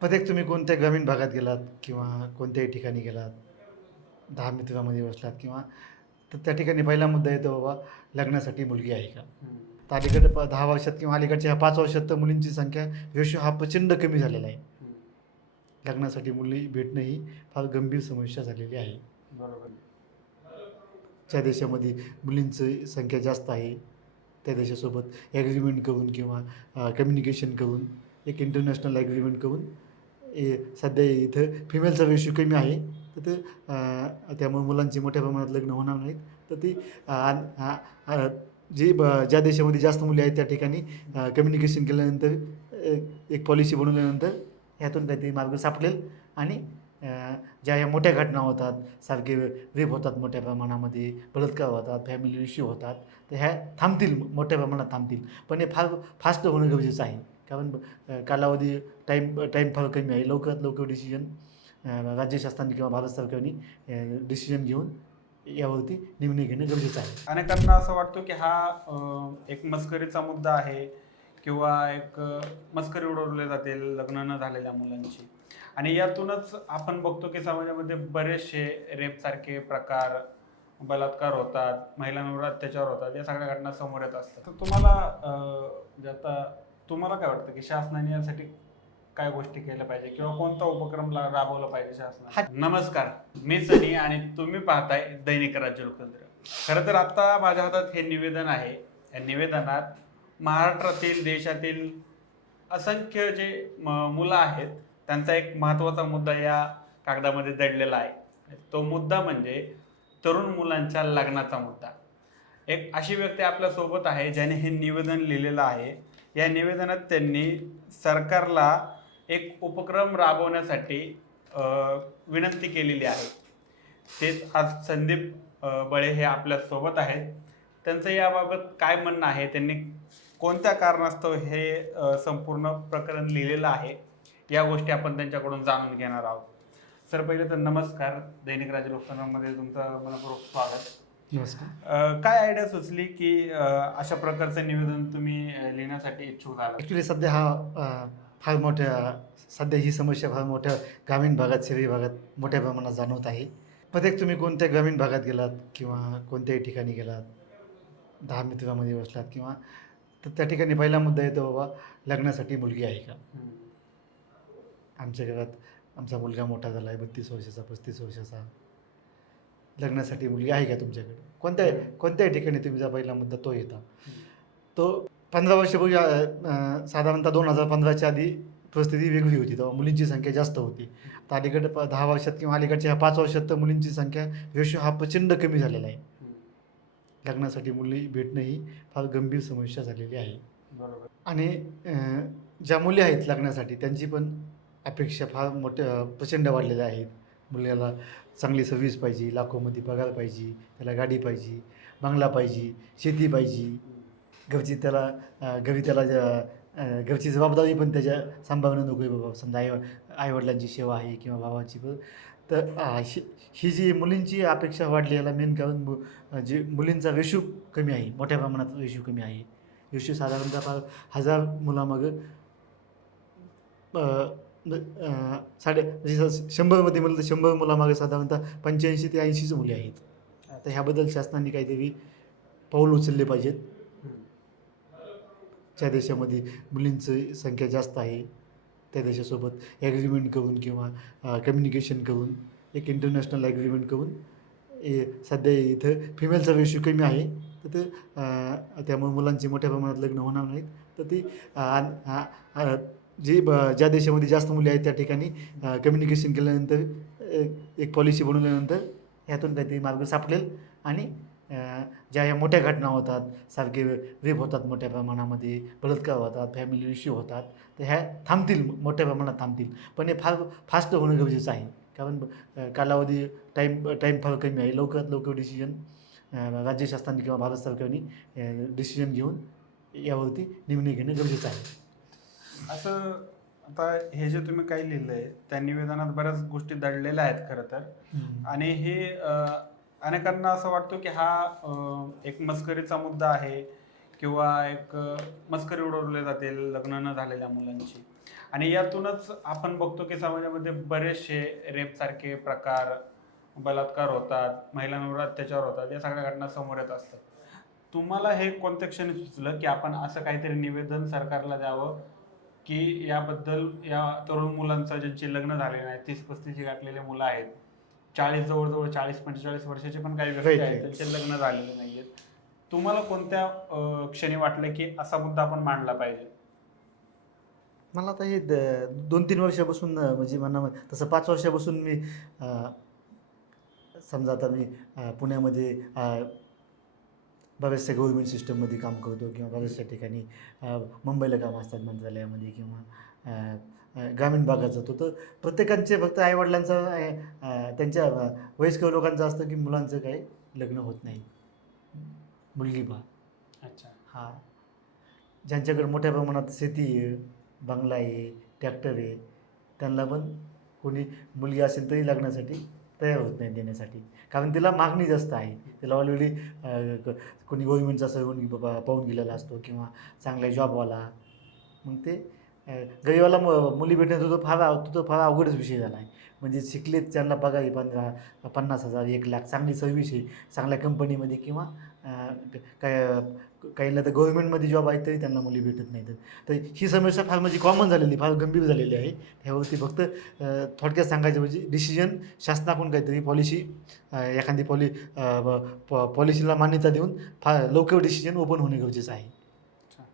प्रत्येक तुम्ही कोणत्या ग्रामीण भागात गेलात किंवा कोणत्याही ठिकाणी गेलात, 10 मित्रामध्ये बसलात किंवा तर त्या ठिकाणी पहिला मुद्दा येतो बाबा लग्नासाठी मुलगी आहे का? हं, तर अलीकडे 10 वर्षात किंवा अलीकडच्या ह्या 5 वर्षात तर मुलींची संख्या रेशो हा प्रचंड कमी झालेला आहे. हं. लग्नासाठी मुली भेटणं ही फार गंभीर समस्या झालेली आहे. बरोबर. ज्या देशामध्ये मुलींची संख्या जास्त आहे, त्या देशासोबत ॲग्रीमेंट करून किंवा कम्युनिकेशन करून एक इंटरनॅशनल ॲग्रीमेंट करून सध्या इथं फिमेलचा रेशो कमी आहे. तर ते त्यामुळे मुलांची मोठ्या प्रमाणात लग्न होणार नाहीत. तर ती ज्या देशामध्ये जास्त मुली आहेत त्या ठिकाणी कम्युनिकेशन केल्यानंतर एक पॉलिसी बनवल्यानंतर ह्यातून काहीतरी मार्ग सापडेल आणि ज्या ह्या मोठ्या घटना होतात, सारखे रेप होतात मोठ्या प्रमाणामध्ये, बलात्कार होतात, फॅमिली इश्यू होतात, तर ह्या थांबतील, मोठ्या प्रमाणात थांबतील. पण हे फार फास्ट होणं गरजेचं आहे. कारण कालावधी टाईम फार कमी आहे. लवकरात लवकर डिसिजन राज्य शासनाने किंवा भारत सरकारने डिसिजन घेऊन यावरती निर्णय घेणं गरजेचं आहे. अनेकांना असं वाटतं की हा एक मस्करीचा मुद्दा आहे किंवा एक मस्करी उडवली जाते लग्न न झालेल्या मुलांची. आणि यातूनच आपण बघतो की समाजामध्ये बरेचसे रेपसारखे प्रकार, बलात्कार होतात, महिलांवर अत्याचार होतात, या सगळ्या घटना समोर येत असतात. तर तुम्हाला म्हणजे आता तुम्हाला काय वाटतं की शासनाने यासाठी काय गोष्टी केल्या पाहिजे किंवा कोणता उपक्रम राबवला पाहिजे शासनाने? नमस्कार, मी सनी आणि तुम्ही पाहताय दैनिक राज्य लोकतंत्र. खरं तर आता माझ्या हातात हे निवेदन आहे. या निवेदनात महाराष्ट्रातील, देशातील असंख्य जे मुलं आहेत, त्यांचा एक महत्त्वाचा मुद्दा या कागदामध्ये दडलेला आहे. तो मुद्दा म्हणजे तरुण मुलांच्या लग्नाचा मुद्दा. एक अशी व्यक्ती आपल्यासोबत आहे ज्याने हे निवेदन लिहिलेलं आहे. या निवेदनात त्यांनी सरकारला एक उपक्रम राबवण्यासाठी विनंती केलेली आहे. तेच आज संदीप बळे हे आपल्यासोबत आहेत. त्यांचं याबाबत काय म्हणणं आहे, त्यांनी कोणत्या कारणास्तव हे संपूर्ण प्रकरण लिहिलेलं आहे, या गोष्टी आपण त्यांच्याकडून जाणून घेणार आहोत. सर, पहिले तर नमस्कार. दैनिक राज्य लोकतंत्रामध्ये तुमचं मनपूर्वक स्वागत. नमस्कार. काय आयडिया सुचली की अशा प्रकारचं निवेदन तुम्ही लिहिण्यासाठी इच्छुक झाला? ॲक्च्युली सध्या फार मोठ्या सध्या ही समस्या फार मोठ्या ग्रामीण भागात, शहरी भागात मोठ्या प्रमाणात जाणवत आहे. प्रत्येक तुम्ही कोणत्या ग्रामीण भागात गेलात किंवा कोणत्याही ठिकाणी गेलात, 10 मित्रामध्ये बसलात किंवा तर त्या ठिकाणी पहिला मुद्दा येतो बाबा लग्नासाठी मुलगी आहे का? हं. आमच्या घरात आमचा मुलगा मोठा झाला आहे 32 वर्षाचा, 35 वर्षाचा. लग्नासाठी मुलगी आहे का तुमच्याकडे? कोणत्याही ठिकाणी तुमचा पहिला मुद्दा तो येतो. तो 15 वर्षापूर्वी साधारणतः 2015च्या आधी परिस्थिती वेगळी होती. तेव्हा मुलींची संख्या जास्त होती. तर अलीकडे 10 वर्षात किंवा अलीकडच्या ह्या 5 वर्षात तर मुलींची संख्या रेशो हा प्रचंड कमी झालेला आहे. लग्नासाठी मुली भेटणं ही फार गंभीर समस्या झालेली आहे. बरोबर. आणि ज्या मुली आहेत लग्नासाठी त्यांची पण अपेक्षा फार मोठ्या प्रचंड वाढलेल्या आहेत. मुलग्याला चांगली सर्व्हिस पाहिजे, लाखोमध्ये पगार पाहिजे, त्याला गाडी पाहिजे, बंगला पाहिजे, शेती पाहिजे. घरी त्याला घरची जबाबदारी पण त्याच्या सांभाळणं नको आहे बाबा. समजा आईवडिलांची सेवा आहे किंवा भावाची पण. तर ही जी मुलींची अपेक्षा वाढली याला मेन कारण जे मुलींचा रेशो कमी आहे, मोठ्या प्रमाणात रेशो कमी आहे. रेशो साधारणतः फार 1000 मुलामागं म्हणजे 100मध्ये म्हणलं तर 100 मुलामागे साधारणतः 85 ते 80च मुली आहेत. तर ह्याबद्दल शासनाने काहीतरी पाऊल उचलले पाहिजेत. ज्या देशामध्ये मुलींची संख्या जास्त आहे, त्या देशासोबत ॲग्रीमेंट करून किंवा कम्युनिकेशन करून एक इंटरनॅशनल ॲग्रीमेंट करून सध्या इथं फिमेलचा रेशो कमी आहे. तर ते त्यामुळे मुलांची मोठ्या प्रमाणात लग्न होणार नाहीत. तर ती ज्या देशामध्ये जास्त मुली आहेत त्या ठिकाणी कम्युनिकेशन केल्यानंतर एक पॉलिसी बनवल्यानंतर ह्यातून काहीतरी मार्ग सापडेल आणि ज्या ह्या मोठ्या घटना होतात, सारखे रेप होतात मोठ्या प्रमाणामध्ये, बलात्कार होतात, फॅमिली इश्यू होतात, तर ह्या थांबतील, मोठ्या प्रमाणात थांबतील. पण हे फार फास्ट होणं गरजेचं आहे. कारण कालावधी टाईम फार कमी आहे. लवकरात लवकर डिसिजन राज्य शासनाने किंवा भारत सरकारने डिसिजन घेऊन यावरती निर्णय घेणं गरजेचं आहे. असं आता हे जे तुम्ही काही लिहिलंय त्या निवेदनात बऱ्याच गोष्टी दडलेल्या आहेत खरं तर. आणि हे अनेकांना असं वाटतं की हा एक मस्करीचा मुद्दा आहे किंवा एक मस्करी उडवली जाते लग्न न झालेल्या मुलांची. आणि यातूनच आपण बघतो की समाजामध्ये बरेचसे रेप सारखे प्रकार, बलात्कार होतात, महिलांवर अत्याचार होतात, या सगळ्या घटना समोर येत असतात. तुम्हाला हे कोणत्या क्षणी सुचलं की आपण असं काहीतरी निवेदन सरकारला द्यावं की याबद्दल या तरुण मुलांचं ज्यांची लग्न झाले नाही, 30-35 गाठलेले मुलं आहेत, 40 जवळजवळ 40-45 वर्षाचे पण काही व्यक्ती राईट आहेत, राईट. त्यांचे लग्न झालेले नाहीयेत. तुम्हाला कोणत्या क्षणी वाटलं की असा मुद्दा आपण मांडला पाहिजे? मला आता हे 2-3 वर्षापासून म्हणजे म्हणा तसं 5 वर्षापासून मी समजा आता मी पुण्यामध्ये बऱ्याचशा गव्हर्मेंट सिस्टममध्ये काम करतो किंवा बऱ्याचशा ठिकाणी मुंबईला काम असतात मंत्रालयामध्ये किंवा ग्रामीण भागात जातो. तर प्रत्येकांचे फक्त आईवडिलांचं त्यांच्या वयस्कर लोकांचं असतं की मुलांचं काही लग्न होत नाही. मुलगी पहा. अच्छा. हां. ज्यांच्याकडे मोठ्या प्रमाणात शेती आहे, बंगला आहे, ट्रॅक्टर आहे, त्यांना पण कोणी मुलगी असेल तरी लग्नासाठी तयार होत नाही देण्यासाठी. कारण तिला मागणी जास्त आहे. तिला ऑलरेडी कोणी गव्हर्नमेंटचा सहयोगी बाबा पाहून गेलेला असतो किंवा चांगला जॉबवाला. मग ते गरिबाला मुली भेटण्याचा तो फार अवघडच विषय झाला आहे. म्हणजे शिकलेत त्यांना पगार आहे 50,000 1,00,000 चांगली सर्व्हिस आहे, चांगल्या कंपनीमध्ये किंवा काय काहींना तर गव्हर्नमेंटमध्ये जॉब आहे तरी त्यांना मुली भेटत नाहीत. तर ही समस्या फार म्हणजे कॉमन झालेली, फार गंभीर झालेली आहे. ह्यावरती फक्त थोडक्यात सांगायचं म्हणजे डिसिजन शासनाकडून काहीतरी पॉलिसी एखादी पॉलिसीला मान्यता देऊन फार लवकर डिसिजन ओपन होणे गरजेचं आहे. अच्छा.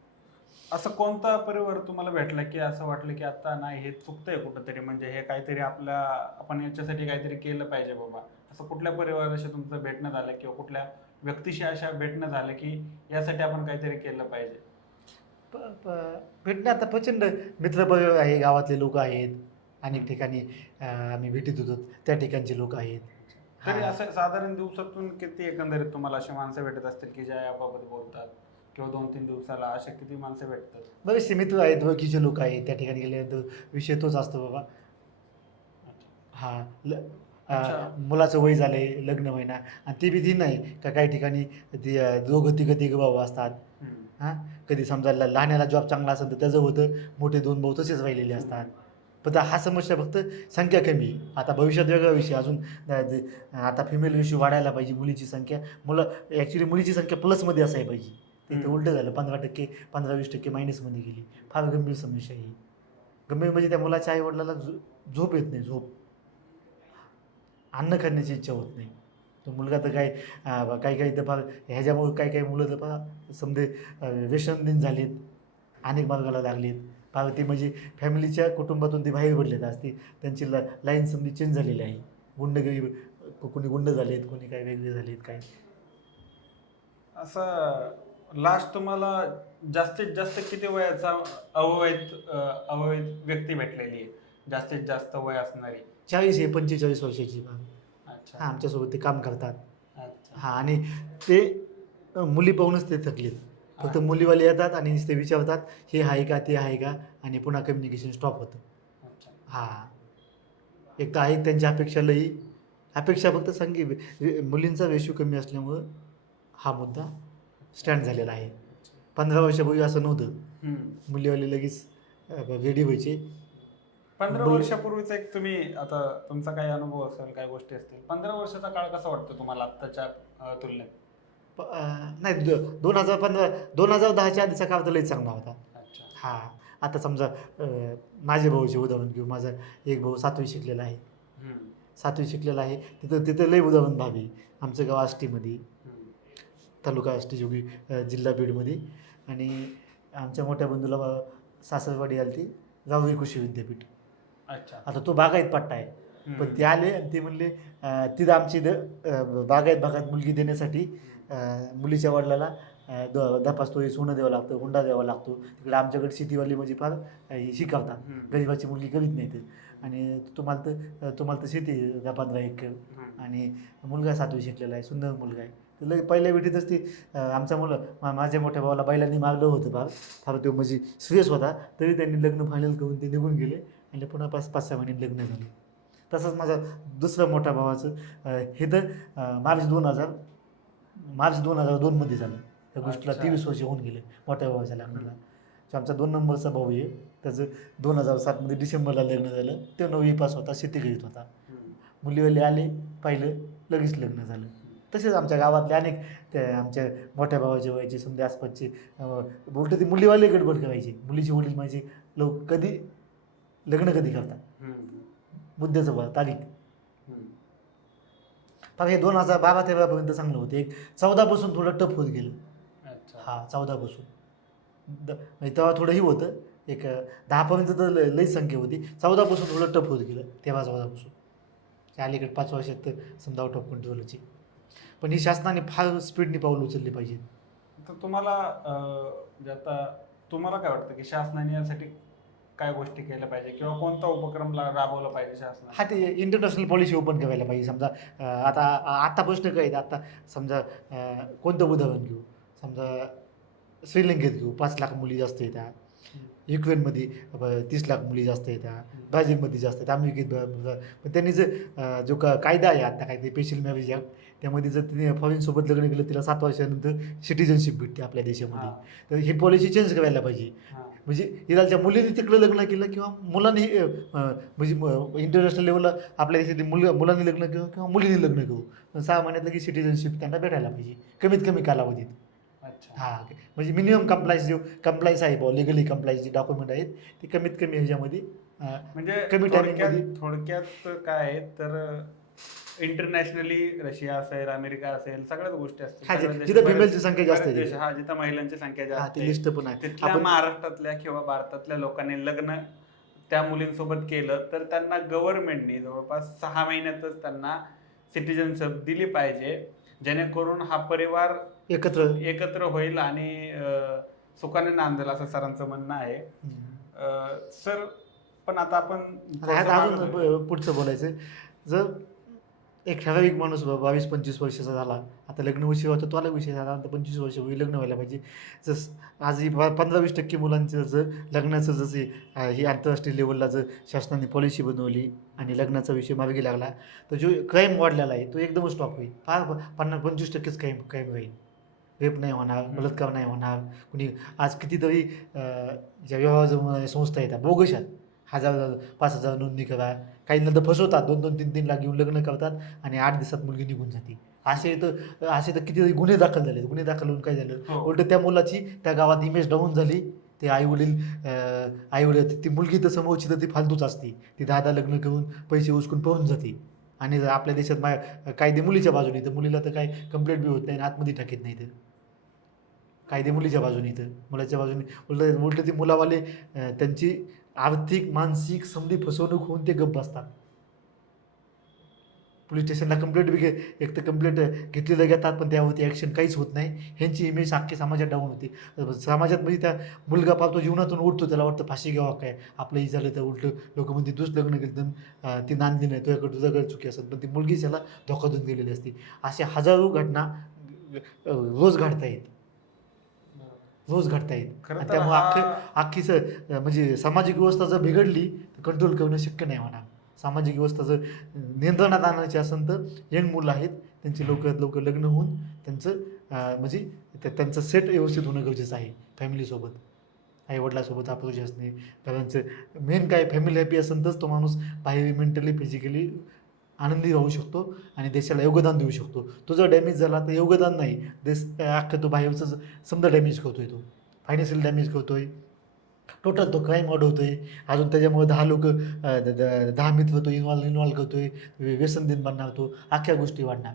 असं कोणता परिवार तुम्हाला भेटला की असं वाटलं की आता नाही, हे चुकतंय कुठंतरी, म्हणजे हे काहीतरी आपण याच्यासाठी काहीतरी केलं पाहिजे बाबा? असं कुठल्या परिवाराशी तुमचं भेटणं झालं किंवा कुठल्या व्यक्तीशी अशा भेटणं झालं की यासाठी आपण काहीतरी केलं पाहिजे? प प भेटणं आता प्रचंड मित्रपरिवार आहे, गावातले लोक आहेत. अनेक ठिकाणी आम्ही भेटीत होतो, त्या ठिकाणचे लोक आहेत. तरी हां. असं साधारण दिवसातून किती एकंदरीत तुम्हाला अशी माणसं भेटत असतील की ज्या याबाबत बोलतात, किंवा 2-3 दिवसाला अशा किती माणसं भेटतात? बरेचसे मित्र आहेत, ओळखीचे लोक आहेत. त्या ठिकाणी गेल्यानंतर विषय तोच असतो बाबा. अच्छा. हां. अच्छा. मुलाचं वय झालं आहे, लग्न होईना आणि ते बी ती नाही का काही ठिकाणी ते दोघं तिघं भाऊ असतात. हम्म. हां. कधी समजा लहान्याला जॉब चांगला असेल तर त्याचं होतं, मोठे 2 भाऊ तसेच राहिलेले असतात. पण हा समस्या फक्त संख्या कमी आहे. आता भविष्यात वेगळा विषय अजून आता फिमेल रेशिओ वाढायला पाहिजे. मुलीची संख्या ॲक्च्युली मुलीची संख्या प्लसमध्ये असायला पाहिजे. ते इथं उलटं झालं. 15% 15-20% मायनसमध्ये गेली. फार गंभीर समस्या आहे ही. गंभीर म्हणजे त्या मुलाच्या आई-वडिलाला झोप येत नाही, झोप. अन्न खाण्याची इच्छा होत नाही. तो मुलगा तर काय काही तर फार ह्याच्यामुळे काही मुलं तर फार समजे व्यसनधीन झालीत, अनेक मार्गाला लागलीत. फार ते म्हणजे फॅमिलीच्या कुटुंबातून ते बाहेर पडलेत आज ते त्यांची लाईन समजी चेंज झालेली आहे. गुंडगिरी कोणी गुंड झालेत, कोणी काय वेगळे झालेत काय. असं लास्ट तुम्हाला जास्तीत जास्त किती वयाचा अवैध व्यक्ती भेटलेली आहे, जास्तीत जास्त वय असणारी? 40 आहे 45 वर्षाची हां, अच्छा. आमच्यासोबत ते काम करतात. अच्छा. हां आणि ते मुली पाहूनच ते थकलेत. फक्त मुलीवाले येतात आणि ते विचारतात, हे आहे का, ते आहे का आणि पुन्हा कम्युनिकेशन स्टॉप होतं. अच्छा. हां. एक तर आहे त्यांच्या अपेक्षा लई. अपेक्षा फक्त मुलींचा रेशिओ कमी असल्यामुळं हा मुद्दा स्टँड झालेला आहे. 15 वर्षापूर्वी असं नव्हतं. हम्म. मुलीवाले लगेच रेडी व्हायचे. 15 मुलं वर्षापूर्वीचा एक तुम्ही आता तुमचा काही अनुभव असेल, काही गोष्टी असतील, 15 वर्षाचा काळ कसा वाटतो तुम्हाला आत्ताच्या तुलनेत? नाही 2015 2010च्या आधीचा काळ तर लई चांगला होता. अच्छा. हां. आता समजा माझ्या भाऊचे उदाहरण घेऊ. माझा एक भाऊ 7वी शिकलेला आहे. हम्म. 7वी शिकलेला आहे. तिथं लई उदाहरण भावी. आमचं गाव आष्टीमध्ये, हम्म. तालुका आष्टी जोगी, जिल्हा बीडमध्ये आणि आमच्या मोठ्या बंधूला सासरवाडी आली ती राहुरी कृषी विद्यापीठ. अच्छा. आता तो बागायत पट्टा आहे. पण ते आले आणि ते म्हणले तिथं आमची बागायत भागात मुलगी देण्यासाठी मुलीच्या वडिलाला 10-5 तोळे सोनं द्यावं लागतं, हुंडा द्यावा लागतो. तिकडे आमच्याकडे शेतीवाली म्हणजे फार शिकवतात. गरिबाची मुलगी करीत नाही ते. आणि तुम्हाला तर शेती आहे 10-15 एकर आणि मुलगा 7वी शिकलेला आहे, सुंदर मुलगा आहे. तर पहिल्या भेटीतच ती माझ्या मोठ्या भावाला बैलांनी मारलं होतं फार तो म्हणजे सिरियस होता. तरी त्यांनी लग्न फायनल करून ते निघून गेले आणि पुन्हा 5-6 महिन्यांनी लग्न झालं. तसंच माझा दुसऱ्या मोठ्या भावाचं हे तर मार्च 2002 मध्ये झालं. त्या गोष्टीला अच्छा. 23 वर्ष होऊन गेले मोठ्या भावाच्या लग्नाला. जो आमचा 2 नंबरचा भाऊ आहे, त्याचं 2007मध्ये डिसेंबरला लग्न झालं. तो 9वी पास होता, शेती करीत होता. मुलीवाले आले, पाहिलं, लगेच लग्न झालं. तसेच आमच्या गावातले अनेक ते आमच्या मोठ्या भावाचे व्हायचे, समजा आसपासचे उलट ते मुलीवाले गडबड करायचे. मुलीचे वडील माझे लोक कधी लग्न कधी करतात, मुद्द्याचं तारीख. पण हे 2012-13पर्यंत चांगलं होतं. एक 14 पासून थोडं टफ होत गेलं. हा 14 पासून म्हणजे तेव्हा थोडंही होतं, एक 10पर्यंत तर लईच संख्या होती. 14 पासून थोडं टफ होत गेलं, 13-14 पासून. त्या अलीकडे 5 वर्षात तर समजा आउट ऑफ कंट्रोलची. पण ही शासनाने फार स्पीडनी पाऊल उचलली पाहिजे. तर तुम्हाला म्हणजे आता तुम्हाला काय वाटतं की शासनाने यासाठी काय गोष्टी केल्या पाहिजे किंवा कोणता उपक्रम राबवला पाहिजे शासनाने? हा ते इंटरनॅशनल पॉलिसी ओपन करायला पाहिजे. समजा आता प्रश्न काय आहेत, आता समजा कोणतं उदाहरण घेऊ, समजा श्रीलंकेत घेऊ, 5 लाख मुली जास्त येतात. युक्रेनमध्ये 30 लाख मुली जास्त येतात. ब्राझीलमध्ये जास्त आहेत. अमेरिकेत पण त्यांनी जो कायदा आहे आता, काय ते स्पेशल मॅरेज ॲक्ट, त्यामध्ये जर तिने फॉरेनसोबत लग्न केलं तिला 7 वर्षानंतर सिटिझनशिप भेटते आपल्या देशामध्ये. तर ही पॉलिसी चेंज करायला पाहिजे. म्हणजे इराणच्या मुलींनी तिकडं लग्न केलं किंवा मुलांनी म्हणजे इंटरनॅशनल लेवलला आपल्या देशातील मुलांनी लग्न केलं किंवा मुलींनी लग्न करू, 6 महिन्यातलं की सिटिझनशिप त्यांना भेटायला पाहिजे कमीत कमी कालावधीत. हां, म्हणजे मिनिमम कंप्लायन्स आहे बुवा, लिगली कंप्लायन्स जे डॉक्युमेंट आहेत ते कमीत कमी ह्याच्यामध्ये म्हणजे कमी टायमिंगमध्ये. थोडक्यात काय आहे तर इंटरनॅशनली रशिया असेल, अमेरिका असेल, सगळ्याच गोष्टी हा, असतील. जिथं फिमेलची संख्या जास्त बरेच आहे देश, हा, जिथं महिलांची संख्या हा, जास्त ती आहे, लिस्ट पण आहे. तिथल्या आपण महाराष्ट्रातल्या किंवा भारतातल्या लोकांनी लग्न त्या मुलींसोबत केलं तर त्यांना गव्हर्नमेंटने जवळपास 6 महिन्यातच त्यांना सिटिझनशिप दिली पाहिजे, जेणेकरून हा परिवार एकत्र होईल आणि सुखाने नांदेल, असं सरांचं म्हणणं आहे. सर, पण आता आपण अजून पुढचं बोलायचं, जर एक ठराविक माणूस 22-25 वर्षाचा झाला, आता लग्न उशीर होतं, तो अलग विषय झाला, आता 25 वर्ष होईल, लग्न व्हायला पाहिजे. जर आजही 15-20% मुलांचं जर लग्नाचं जसे ही आंतरराष्ट्रीय लेवलला जर शासनाने पॉलिसी बनवली आणि लग्नाचा विषय मार्गी लागला, तर जो क्राईम वाढलेला आहे तो एकदमच स्टॉप होईल. फार 50-25%च क्राईम होईल. रेप नाही होणार, बलात्कार नाही होणार. कुणी आज कितीतरी ज्या व्यवहार संस्था येतात बोगस आहेत, 1000-5000 नोंदणी करा, काहींना तर फसवतात, 2-2, 3-3 लाख घेऊन लग्न करतात आणि 8 दिवसात मुलगी निघून जाते. असे तर कितीतरी गुन्हे दाखल झाले. गुन्हे दाखल होऊन काय झालं, उलट त्या मुलाची त्या गावात इमेज डाऊन झाली. ते आईवडील ती मुलगी तर समोरची तर ती फालतूच असते, ती 10 लग्न करून पैसे उचकून पळून जाते. आणि जर आपल्या देशात कायदे मुलीच्या बाजूने, तर मुलीला तर काही कंप्लेंट बी होत नाही, आतमध्ये टाकीत नाही. तर कायदे मुलीच्या बाजूने, तर मुलाच्या बाजूने उलट ती मुलावाले त्यांची आर्थिक मानसिक समधी फसवणूक होऊन ते गप्प बसतात. पोलीस स्टेशनला कंप्लेंट बी एक तर कंप्लेंट घेतलेलं घेतात, पण त्यावरती ॲक्शन काहीच होत नाही. ह्यांची इमेज अख्खी समाजात डाऊन होते. समाजात म्हणजे त्या मुलगा पाहतो जीवनातून उठतो, त्याला वाटतं फाशी घ्यावा काय, आपलंही झालं तर उलटं लोक म्हणते तूच लग्न केलं तर ती नांदली नाही, तुझ्याकडे चुकी असत, पण ती मुलगीच याला धोका देऊन गेलेली असते. अशा हजारो घटना रोज घडतायत. आणि त्यामुळे अख्खी म्हणजे सामाजिक व्यवस्था जर बिघडली तर कंट्रोल करणं शक्य नाही होणार. सामाजिक व्यवस्था जर नियंत्रणात आणायची असेल तर यंग मुलं आहेत त्यांची लवकर लग्न होऊन त्यांचं म्हणजे त्यांचं सेट व्यवस्थित होणं गरजेचं आहे. फॅमिलीसोबत, आईवडिलासोबत अप्रोच असणे, त्यांचं मेन काय, फॅमिली हॅपी असेल तरच तो माणूस बाहेर मेंटली फिजिकली आनंदी राहू शकतो आणि देशाला योगदान देऊ शकतो. तो जर डॅमेज झाला तर योगदान नाही, देश अख्खं तो बाहेरचं समजा डॅमेज करतोय, तो फायनान्शियल डॅमेज करतोय, टोटल तो क्राईम वाढवतोय. अजून त्याच्यामुळे 10 लोक 10 मित्र तो इन्व्हॉल्व करतोय, व्यसन दिन बनणार, तो अख्ख्या गोष्टी वाढणार.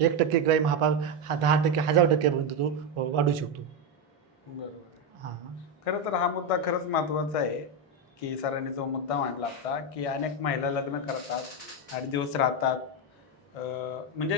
1% क्राईम हा 10%, 1000%पर्यंत तो वाढू शकतो. बरोबर. हां, खरं तर हा मुद्दा खरंच महत्त्वाचा आहे की सरांनी जो मुद्दा मांडला होता की अनेक महिला लग्न करतात, 8 दिवस राहतात. म्हणजे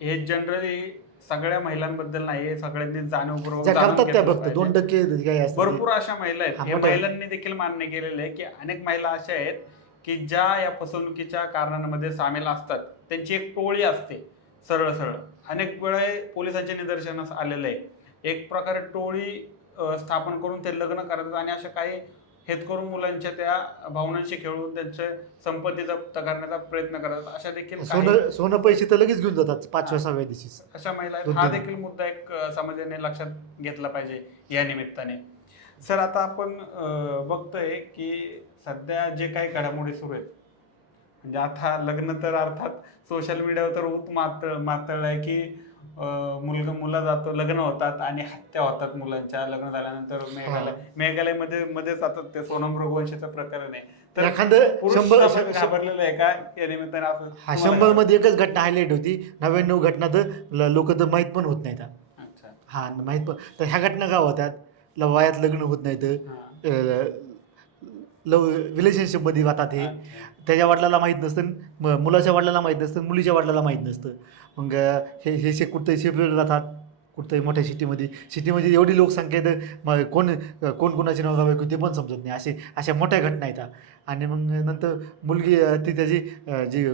हे जनरली सगळ्या महिलांबद्दल नाही, हे सगळ्यांनी जाणीवपूर्वक ज्या जाणून करतात त्या घेतलं फक्त पाहिजे. 2% काय असतं. भरपूर अशा महिला आहेत, हे मोठ्या महिलांनी देखील मान्य केलेलं आहे की अनेक महिला अशा आहेत की ज्या या फसवणुकीच्या कारणांमध्ये सामील असतात. त्यांची एक टोळी असते, सरळ सरळ अनेक वेळा पोलिसांच्या निदर्शनास आलेलं आहे. एक प्रकारे टोळी स्थापन करून ते लग्न करतात आणि अशा काही हेत करून मुलांच्या त्या भावनांशी खेळून त्यांचे संपत्ती जप्त करण्याचा प्रयत्न करतात. अशा देखील सोनं पैसे तर लगेच घेऊन जातात 5व्या-6व्या दिवशी. अशा महिला आहेत. हा देखील मुद्दा एक समाजाने लक्षात घेतला पाहिजे या निमित्ताने. सर आता आपण बघतोय की सध्या जे काही घडामोडी सुरू आहेत, म्हणजे आता लग्न तर अर्थात सोशल मीडियावर तर ऊत मातळ आहे की मुलगा जातो, लग्न होतात आणि हत्या होतात मुलांच्या. लग्न झाल्यानंतर हा मेघालयमध्ये मध्येच आता ते सोनम रघुवंशीचं प्रकरण आहे. तर एखादं पुरुष 100 समाज घाबरलेला आहे का या निमित्ताने? असं हा तुम्हाला काय 100 वाटतं? मध्ये एकच घटना हायलाईट होती. 99 घटना तर लोक तर माहीत पण होत नाहीत. अच्छा. हा माहीत पण तर ह्या घटना का होतात? वयात लग्न होत नाहीत. हा. लव रिलेशनशिपमध्ये जातात हे. अच्छा. त्याच्या वडिलाला माहीत नसतं, मुलाच्या वडिलाला माहीत नसतं, मुलीच्या वडिलाला माहीत नसतं. मग हे कुठंतरी सेपरेट राहतात, कुठंतरी मोठ्या सिटीमध्ये एवढी लोकसंख्या आहे तर मग कोण कोणाची नवरा बायको ते पण समजत नाही. अशा मोठ्या घटना येतात. आणि मग नंतर मुलगी ती त्याची जी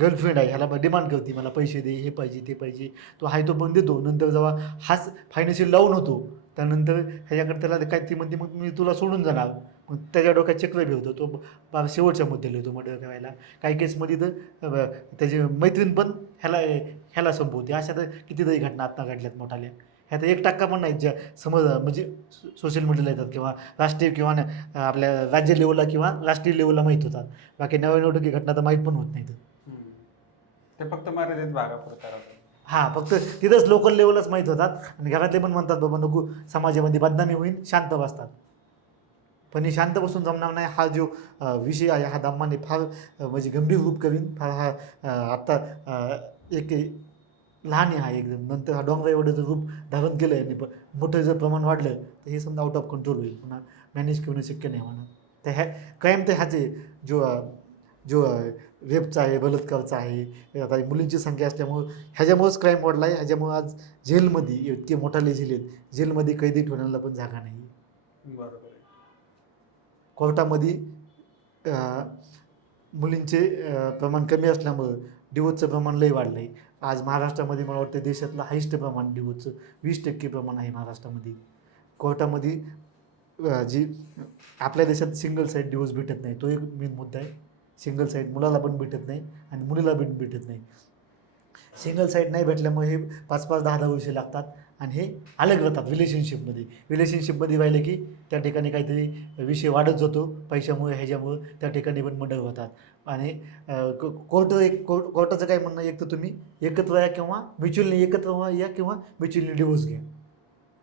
गर्लफ्रेंड आहे ह्याला डिमांड करते, मला पैसे दे, हे पाहिजे ते पाहिजे. तो आहे तो पण देतो. नंतर जेव्हा हाच फायनान्शियल डाऊन होतो त्यानंतर ह्याच्याकडे त्याला काय ती म्हणते, मग मी तुला सोडून जाणार. मग त्याच्या डोक्यात चक्र बी होतं. तो शेवटच्या मुद्द्याला येतो मर्डर करायला. काही केसमध्ये तर त्याची मैत्रीण पण ह्याला संपवते. अशा तर कितीतरी घटना आत्ता घडल्यात मोठाल्या. ह्यात 1% पण नाहीत ज्या समज म्हणजे सोशल मीडियाला येतात किंवा राष्ट्रीय किंवा आपल्या राज्य लेवलला किंवा राष्ट्रीय लेवलला माहीत होतात. बाकी 99% घटना तर माहीत पण होत नाहीत. हम्म. ते फक्त मर्यादित भागापुरता राहतो. हां, फक्त तिथंच लोकल लेवलच माहीत होतात आणि घरातले पण म्हणतात, "बाबा नको समाजामध्ये बदनामी होईल, शांत बसतात." पण हे शांत बसून जमणार नाही. हा जो विषय आहे हा दमाने फार म्हणजे गंभीर रूप करीन. फार हा आत्ता एक लहान आहे हा एकदम. नंतर हा डोंगरा एवढं जर रूप धारण केलं आणि मोठं जर प्रमाण वाढलं तर हे समजा आउट ऑफ कंट्रोल होईल. पुन्हा मॅनेज करणं शक्य नाही म्हणा. तर कायम तर ह्याचे जो जो रेपचा आहे, बलात्कारचा आहे, आता मुलींची संख्या असल्यामुळं ह्याच्यामुळंच क्राईम वाढला आहे. ह्याच्यामुळं आज जेलमध्ये इतके मोठाले जेल आहेत. जेलमध्ये कैदी ठेवण्याला पण जागा नाही. बरोबर आहे. कोर्टामध्ये मुलींचे प्रमाण कमी असल्यामुळं डिवोर्सचं प्रमाण लई वाढलं आहे. आज महाराष्ट्रामध्ये मला वाटतं देशातलं हायस्ट प्रमाण डिवोर्सचं 20% प्रमाण आहे महाराष्ट्रामध्ये. कोर्टामध्ये जी आपल्या देशात सिंगल साईड डिवोर्स भेटत नाही, तो एक मेन मुद्दा आहे. सिंगल साईड मुलाला पण भेटत नाही आणि मुलीला पण भेटत नाही. सिंगल साईड नाही भेटल्यामुळे हे 5-5, 10-10 वर्ष लागतात आणि हे अलग राहतात रिलेशनशिपमध्ये. रिलेशनशिपमध्ये राहिलं की त्या ठिकाणी काहीतरी विषय वाढत जातो पैशामुळे, ह्याच्यामुळं त्या ठिकाणी पण मर्डर होतात. आणि कोर्टाचं काय म्हणणं, एक तर तुम्ही एकत्र या किंवा म्युच्युअली एकत्र या किंवा म्युच्युअली डिवोर्स घ्या.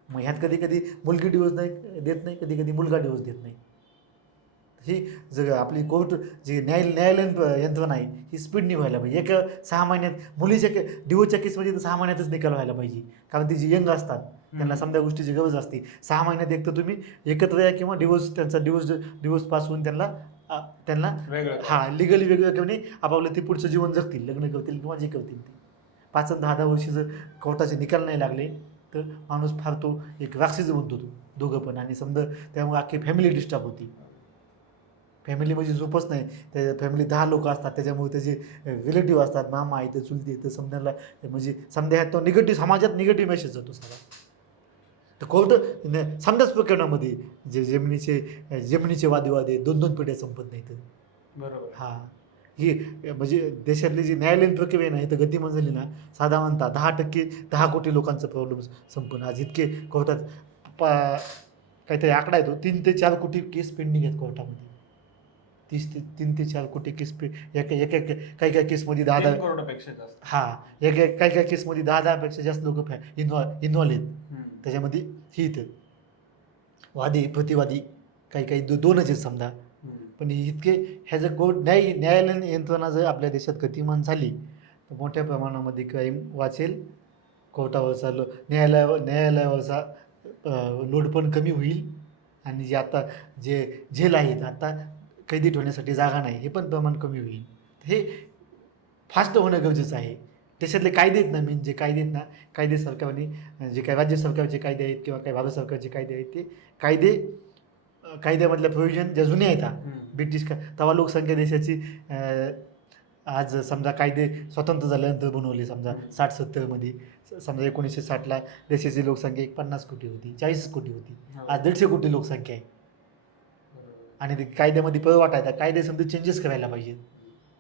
मग ह्यात कधी-कधी मुलगी डिवोर्स देत नाही, कधी-कधी मुलगा डिवोर्स देत नाही. ही जर आपली कोर्ट जी न्यायालयीन यंत्रणा आहे ही स्पीडनी व्हायला पाहिजे. 6 महिन्यात मुलीच्या डिवोर्सच्या केसमध्ये तर 6 महिन्यातच निकाल व्हायला पाहिजे. कारण ती जी यंग असतात त्यांना समजा गोष्टीची गरज असते. 6 महिन्यात एक तर तुम्ही एकत्र या किंवा त्यांचा डिवोर्स पास होऊन त्यांना वेगळं करा. हां, लिगली वेगळं करून आपापलं ते पुढचं जीवन जगतील, लग्न करतील किंवा जे करतील ते. 5 आणि 10-10 वर्ष जर कोर्टाचे निकाल नाही लागले तर माणूस फार तो एक राक्षस बनतो तो दोघं पण. आणि समजा त्यामुळे अख्खी फॅमिली डिस्टर्ब होती. फॅमिली म्हणजे झोपच नाही. त्या फॅमिलीत 10 लोकं असतात, त्याच्यामुळे त्याचे रिलेटिव्ह असतात, मामा आहेत, चुलते आहेत, तर समद्याला म्हणजे समद्या तो निगेटिव्ह समाजात निगेटिव्ह मेसेज जातो सगळा. तर कोर्ट समजाच प्रकरणामध्ये जमिनीचे वादविवाद आहे, 2-2 पिढ्या संपत नाहीत. बरोबर आहे. हां, ही म्हणजे देशातली जी न्यायालयीन प्रक्रिया नाही तर गतिमान झाली ना, साधारणतः 10% 10 कोटी लोकांचा प्रॉब्लेम संपून आज इतके कोर्टात पा काहीतरी आकडा आहे तो 3 ते 4 कोटी केस पेंडिंग आहेत कोर्टामध्ये. 3 ते 4 कोटी केस काही केसमध्ये 10-10 3 करोडापेक्षा जास्त. हां, काही केसमध्ये 10-10 पेक्षा जास्त लोकं इन्व्हॉल्व आहेत. हम्म. त्याच्यामध्ये ही इथं वादी, प्रतिवादी काही 2च आहेत समजा. हम्म. पण इतके ह्याचं न्यायालयीन यंत्रणा जर आपल्या देशात गतिमान झाली तर मोठ्या प्रमाणामध्ये क्राईम वाचेल. कोर्टावरचा न्यायालयावरचा लोड पण कमी होईल. आणि जे आता जेल आहेत आता कैदी ठेवण्यासाठी जागा नाही, हे पण प्रमाण कमी होईल. हे फास्ट होणं गरजेचं आहे. देशातले कायदे आहेत ना, मेन जे कायदे आहेत ना, कायदे सरकारने जे काही राज्य सरकारचे कायदे आहेत किंवा काही भारत सरकारचे कायदे आहेत ते कायद्यामधल्या प्रोव्हिजन ज्या जुन्या आहेत ब्रिटिश तेव्हा लोकसंख्या देशाची आज समजा कायदे स्वतंत्र झाल्यानंतर बनवले समजा 60-70 मध्ये. समजा 1960ला देशाची लोकसंख्या 50 कोटी होती, 40 कोटी होती. आज 150 कोटी लोकसंख्या आहे. आणि ते कायद्यामध्ये पळवाट आहे. कायदे समजा चेंजेस करायला पाहिजेत.